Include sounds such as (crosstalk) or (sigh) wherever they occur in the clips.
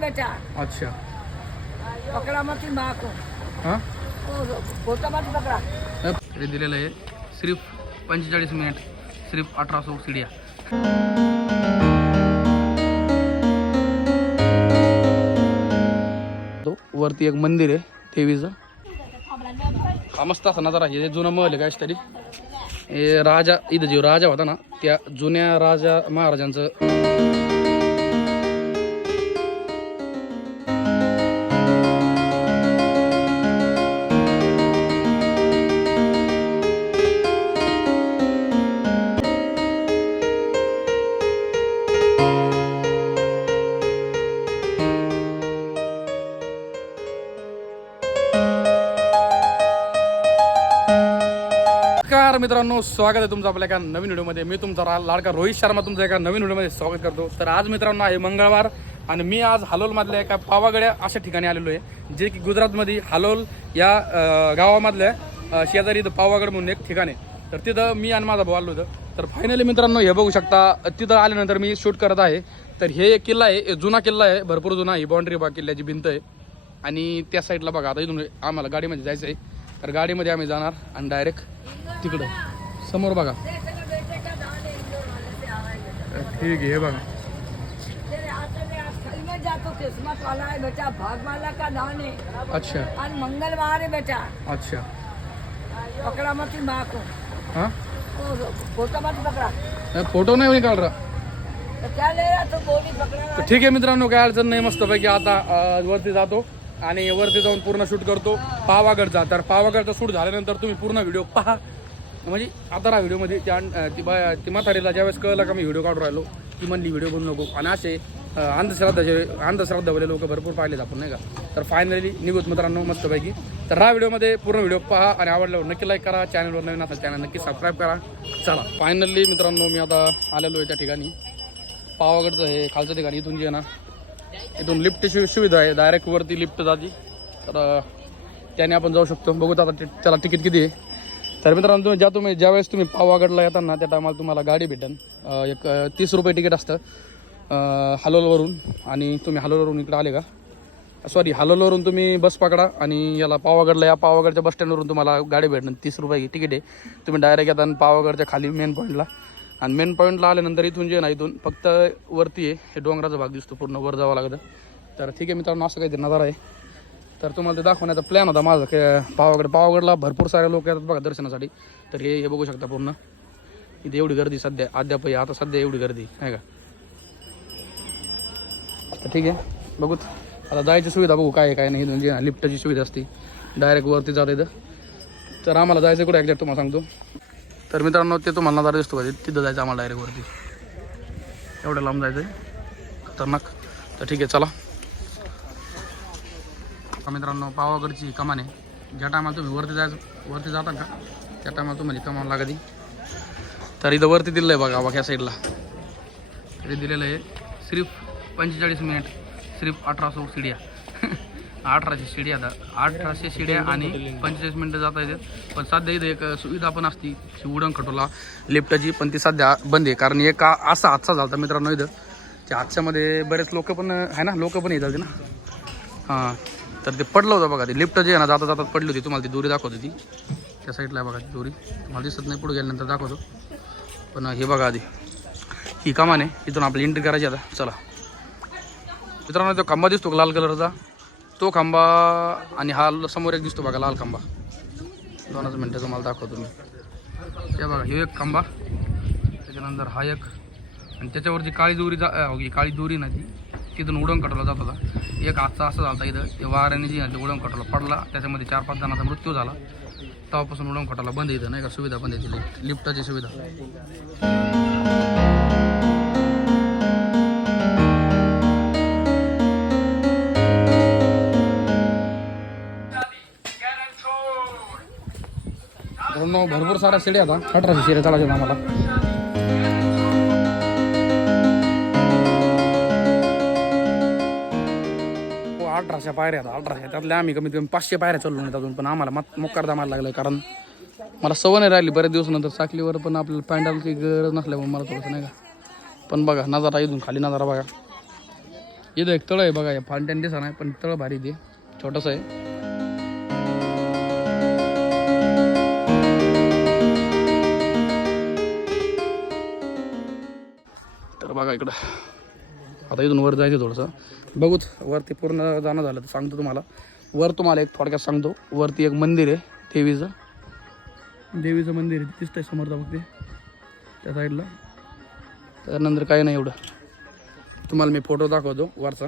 बेटा। अच्छा। पकड़ा मत माँ को। हां? पकड़ा। हे दिलेलं आहे सिर्फ पंचेचाळीस मिनिट सिर्फ अठराशे सिडिया तो वरती एक मंदिर आहे देवीचं. हा मस्त असा नजारा आहे. हे जुनं महल आहे काहीच तरी. हे राजा इथं जो राजा होता ना त्या जुन्या राजा महाराजांचं मित्रांनो स्वागत आहे तुमचं आपल्या एका नवीन व्हिडिओमध्ये. मी तुमचा रा- लाडका रोहित शर्मा तुमचं एका नवीन व्हिडिओमध्ये स्वागत करतो. तर आज मित्रांनो आहे मंगळवार आणि मी आज हालोलमधल्या एका पावागड्या अशा ठिकाणी आलेलो आहे जे की गुजरातमध्ये हालोल या गावामधल्या शेजारी इथं पावागड म्हणून एक ठिकाण आहे. तर तिथं मी आणि माझा भाऊ आलो होतं. तर फायनली मित्रांनो हे बघू शकता तिथं आल्यानंतर मी शूट करत आहे. तर हे एक किल्ला आहे जुना किल्ला आहे भरपूर जुना ही बाउंड्री बा किल्ल्याची भिंत आहे. आणि त्या साईडला बघा आता इथून आम्हाला गाडीमध्ये जायचं आहे तर गाडीमध्ये आम्ही जाणार आणि डायरेक्ट तिकडं. समोर बघा. ठीक आहे हे बघा. वाला है बेटा भागवाला का है अच्छा. आज मंगलवार है बेटा अच्छा. पकड़ा मत माँ को हां? वो फोटा मत पकड़ा फोटो नाही काढ रहा तो क्या ले रहा तो गोली पकड़ा तर ठीक आहे मित्रांनो काय अडचण नाही मस्तपैकी आता वरती जातो आणि वरती जाऊन पूर्ण शूट करतो. पावागडचा. तर पावागडचा शूट झाल्यानंतर तुम्ही पूर्ण व्हिडिओ पहा. म्हणजे आता ना व्हिडिओमध्ये त्या ती बा ती म्हातारीला ज्यावेळेस कळलं का मी व्हिडिओ काढून राहिलो ती म्हणली व्हिडिओ बनू नको. आणि असे अंधश्रद्धाचे अंधश्रद्धावाले लोक भरपूर पाहिलेत आपण नाही का? तर फायनली निघूत मित्रांनो मस्तपैकी. तर हा व्हिडिओमध्ये पूर्ण व्हिडिओ पहा आणि आवडल्यावर नक्की लाईक करा. चॅनलवर नवीन असेल चॅनल नक्की सबस्क्राईब करा. चला फायनली मित्रांनो मी आता आलेलो आहे त्या ठिकाणी. पावागडचं हे खालचं ठिकाणी इथून जे ना इथून लिफ्टची सुविधा आहे. डायरेक्ट वरती लिफ्ट जाते. तर त्याने आपण जाऊ शकतो. बघू आता त्याला तिकीट किती आहे. तर मित्रांनो तुम्ही ज्या तुम्ही ज्यावेळेस तुम्ही पावागडला येताना त्या टायमाला तुम्हाला गाडी भेटेल एक तीस रुपये तिकीट असतं हालोलवरून. आणि तुम्ही हालोलवरून इकडे आले का? सॉरी हालोलवरून तुम्ही बस पकडा आणि याला पावागडला या. पावागडच्या बस स्टँडवरून तुम्हाला गाडी भेटणार तीस रुपये तिकीट आहे. तुम्ही डायरेक्ट येताना पावागडच्या खाली मेन पॉईंटला आणि मेन पॉईंटला आल्यानंतर इथून जे ना इथून फक्त वरती आहे. हे डोंगराचा भाग दिसतो पूर्ण वर जावं लागतं. तर ठीक आहे मित्रांनो असं काहीतरी नजारा आहे. तर तुम्हाला ते दाखवण्याचा प्लॅन होता माझा की पावागड पावागडला भरपूर सारे लोक येतात बघा दर्शनासाठी. तर हे हे बघू शकता पूर्ण. इथे एवढी गर्दी सध्या. अद्याप आहे. आता सध्या एवढी गर्दी आहे का? ठीक आहे बघूत आता जायची सुविधा बघू काय काय नाही. म्हणजे लिफ्टची सुविधा असते. डायरेक्ट वरती जात येतं. तर आम्हाला जायचं कुठे एक्झॅक्ट तुम्हाला सांगतो. तर मित्रांनो ते तुम्हाला नजारा दिसतो का? तिथं जायचं आम्हाला डायरेक्ट वरती. एवढं लांब जायचं आहे खतरनाक. तर ठीक आहे चला. मित्रांनो पावागडची कमान आहे. ज्या टायमाला तुम्ही वरती जायचं वरती जाता का त्या टायमाला तुम्हाला कमान लागते तर इथं वरती दिलं आहे बघा बघा या साईडला तरी दिलेलं आहे सिर्फ पंचेचाळीस मिनिट सिर्फ अठराशे शिड्या. (laughs) अठराशे शिड्या अठराशे शिड्या आणि पंचेचाळीस मिनिटं जाता येतात. पण सध्या इथं एक सुविधा पण असती उडण खटोला लिफ्टची पण ती सध्या बंद आहे. कारण एक असा हादसा झाला होता मित्रांनो इथं. त्या हादशामध्ये बरेच लोक पण आहे ना लोक पण येतात ना. हां. तर ते पडलं होतं बघा ते लिफ्ट जे आहे ना जाता जातात पडली होती. तुम्हाला ती दोरी दाखवते ती त्या साईडला आहे बघा ती दोरी. तुम्हाला दिसत नाही पुढे गेल्यानंतर दाखवतो. पण हे बघा आधी. ही कमान आहे इथून आपली एंट्री करायची आता. चला. मित्रांनो तो खांबा दिसतो लाल कलरचा? तो खांबा आणि हा समोर एक दिसतो बघा लाल खांबा. दोनच मिनटं तुम्हाला दाखवतो मी. हे बघा हे एक खांबा. त्याच्यानंतर हा एक. आणि त्याच्यावरची काळी दोरी जा काळी दोरी ना ती तिथून उडण कटवला जात होता. एक आजचा असं झाला इथं. ते वाऱ्याने जी आहे ते उडण पडला त्याच्यामध्ये चार पाच जणांचा मृत्यू झाला. तेव्हापासून उडम कटवला बंद इथं नाही का? सुविधा बंद येते लिफ्ट लिफ्टाची सुविधा. भरपूर साऱ्या शिड्या आता अठराशे शिड्या चालायच्या आम्हाला. अठराशे पायऱ्या आहेत अठराशे त्यातल्या आम्ही कमीत कमी पाचशे पायऱ्या चाललो नाहीत अजून पण आम्हाला मत मोकार दामायला लागलं कारण मला सवय नाही राहिली बरेच दिवसानंतर साखलीवर पण आपल्याला पॅन्डलची गरज नसल्यामुळे मला थोडंसं नाही का. पण बघा नजारा इथून खाली नजारा बघा. इथं एक तळ आहे बघा फांट्यान दिसा नाही पण तळ भारी ते. छोटंसं आहे. तर बघा इकडं. आता इथून वर जायचं थोडंसं. बघूच वरती पूर्ण जाणं झालं तर सांगतो तुम्हाला. वर तुम्हाला एक थोडक्यात सांगतो. वरती एक मंदिर आहे देवीचं. देवीचं मंदिर आहे दिसतंय समोर बघते. त्या साईडला. त्यानंतर काही नाही एवढं. तुम्हाला मी फोटो दाखवतो वरचा.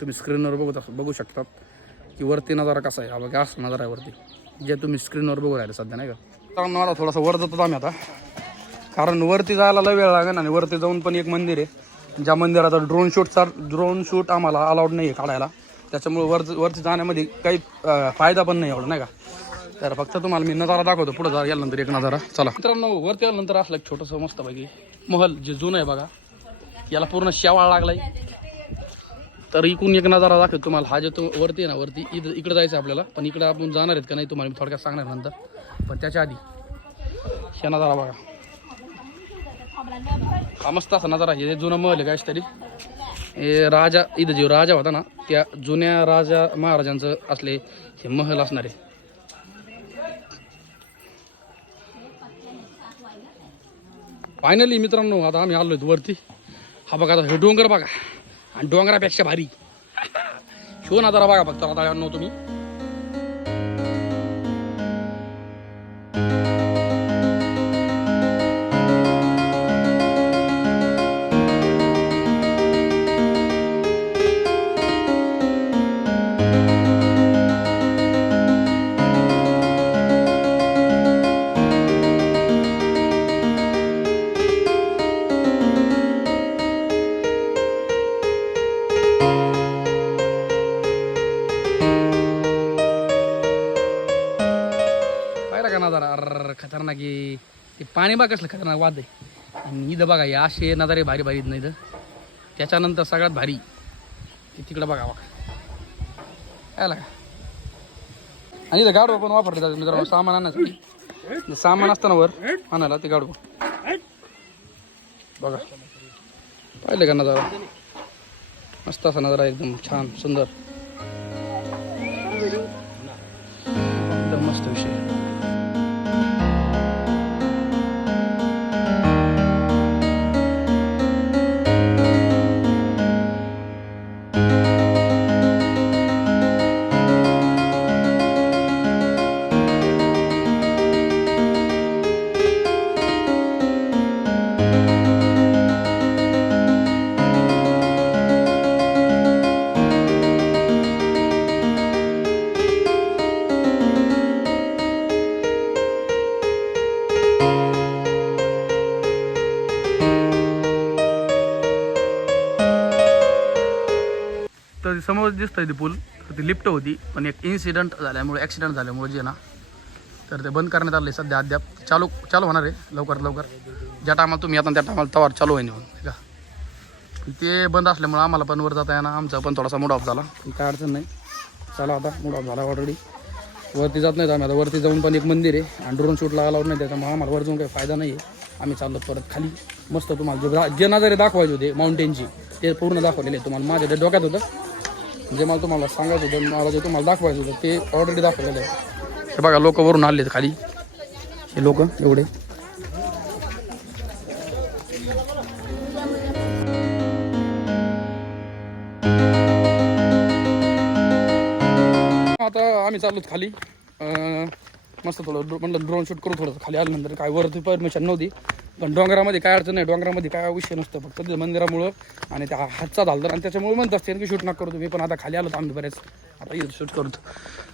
तुम्ही स्क्रीनवर बघत असो बघू शकतात. की वरती नजारा कसा आहे. हा बघा असं नजारा आहे वरती. जे तुम्ही स्क्रीनवर बघू राहिले सध्या नाही का? तर मला थोडासा वर जातो आम्ही आता. कारण वरती जायला लय वेळ लागेल आणि वरती जाऊन पण एक मंदिर आहे. ज्या मंदिराचा ड्रोन शूटचा ड्रोन शूट आम्हाला अलाउड नाही आहे काढायला. त्याच्यामुळे वर वरती जाण्यामध्ये काही फायदा पण नाही एवढा नाही का? तर फक्त तुम्हाला मी नजारा दाखवतो. पुढे जा गेल्यानंतर एक नजारा. चला. मित्रांनो वरती आल्यानंतर असलं एक छोटंसं मस्त पैकी महल जे जुनं आहे बघा याला पूर्ण शेवाळ लागलाय. तर इकडून एक नजारा दाखवतो तुम्हाला. हा जे तो वरती आहे ना वरती इथं इकडे जायचं आहे आपल्याला. पण इकडे आपण जाणार आहेत का नाही तुम्हाला मी थोडक्यात सांगणार नंतर. पण त्याच्या आधी हे नजारा बघा. हा मस्त असा नजारा हे जुनं महल आहे काहीच तरी. हे राजा इथं जो राजा होता ना त्या जुन्या राजा महाराजांचं असले हे महल असणार आहे. फायनली मित्रांनो आता आम्ही आलोय वरती. हा बघा आता हे डोंगर बघा. आणि डोंगरापेक्षा भारी. (laughs) शिव आता बघा फक्त आता आणू तुम्ही ते पाणी बघा कसलं खतरनाक वाद आहे. आणि इथं बघा या असे नजारे भारी भारी आहेत ना इथं. त्याच्यानंतर सगळ्यात भारी ते तिकडं बघा बघा. यायला का? आणि इथं गाडवा पण वापरले जातात मित्रांनो सामान आणण्यासाठी सामान असतं ना वर आणायला ते गाडवा बघा. पाहिले का नजारा? मस्त असा नजारा एकदम छान सुंदर. समोर दिसतंय ती पूल. तर ती लिफ्ट होती पण एक इन्सिडेंट झाल्यामुळे ॲक्सिडेंट झाल्यामुळे जे ना तर ते बंद करण्यात आले सध्या अद्याप. चालू चालू होणार आहे लवकर लवकर. ज्या टायमाला तुम्ही आता त्या टायमाला तवार चालू होईन येऊन का ते बंद असल्यामुळं आम्हाला पण वर जाता येणार आमचा पण थोडासा मूड ऑफ झाला. पण काय अडचण नाही. चला आता मूड ऑफ झाला ऑलरेडी वरती जात नाही आम्ही आता वरती जाऊन पण एक मंदिर आहे आणि ड्रोन शूटला अलाउड नाही त्याच्यामुळे आम्हाला वर जाऊन काही फायदा नाही आहे आम्ही चाललो परत खाली. मस्त तुम्हाला जे जे नजारे दाखवायचे होते माउंटेनची ते पूर्ण दाखवलेले तुम्हाला. माझ्या डोक्यात होतं. जे मला तुम्हाला सांगायचं होतं मला जे तुम्हाला दाखवायचं होतं ते ऑलरेडी दाखवलेलं आहे. हे बघा लोक वरून आले खाली. हे लोक एवढे. आता आम्ही चाललोत खाली. मस्त थोडं ड्रो- म्हणलं ड्रोन शूट करू थोडं खाली. आल्यानंतर काय वरती परमिशन नव्हती. पण डोंगरामध्ये काय अडचण नाही डोंगरामध्ये काय विषय नसतं फक्त ते मंदिरामुळं आणि त्या हातचा झालता आणि त्याच्यामुळे म्हणत असते की शूट ना करू तुम्ही पण आता खाली आलो आम्ही बरेच. आता इथं शूट करतो.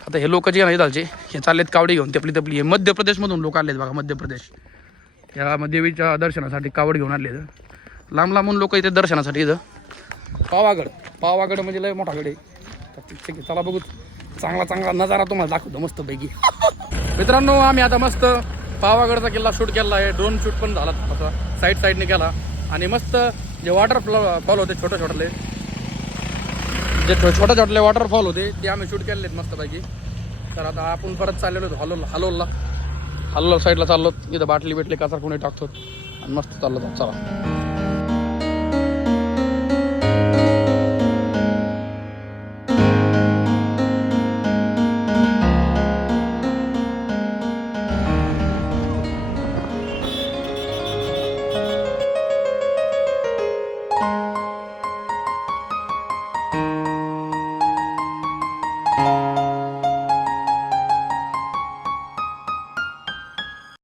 आता हे लोक जे नाही झालचे हे चाललेत कावडी घेऊन तपली तपली हे मध्य प्रदेशमधून लोक आलेत बघा मध्य प्रदेश. या देवीच्या दर्शनासाठी कावड घेऊन आले लांब लांबून लोक इथे दर्शनासाठी इथं. पावागड. पावागड म्हणजे लय मोठा गड आहे. ठीक आहे चला बघू. चांगला चांगला नजारा तुम्हाला दाखवतो मस्त पैकी मित्रांनो आम्ही आता मस्त पावागडचा किल्ला शूट केला आहे. ड्रोन शूट पण झाला थोडासा साईड साईडने केला. आणि मस्त जे वॉटरफॉल फॉल होते छोटे छोटले जे छो- छोटे छोटले वॉटरफॉल होते ते आम्ही शूट केलेले आहेत मस्तपैकी. तर आता आपण परत चाललेलो होतो हलोल हलोलला. हलोल साईडला चाललो. इथं बाटली बिटली कचरा कोणी टाकतो? आणि मस्त चाललो चला.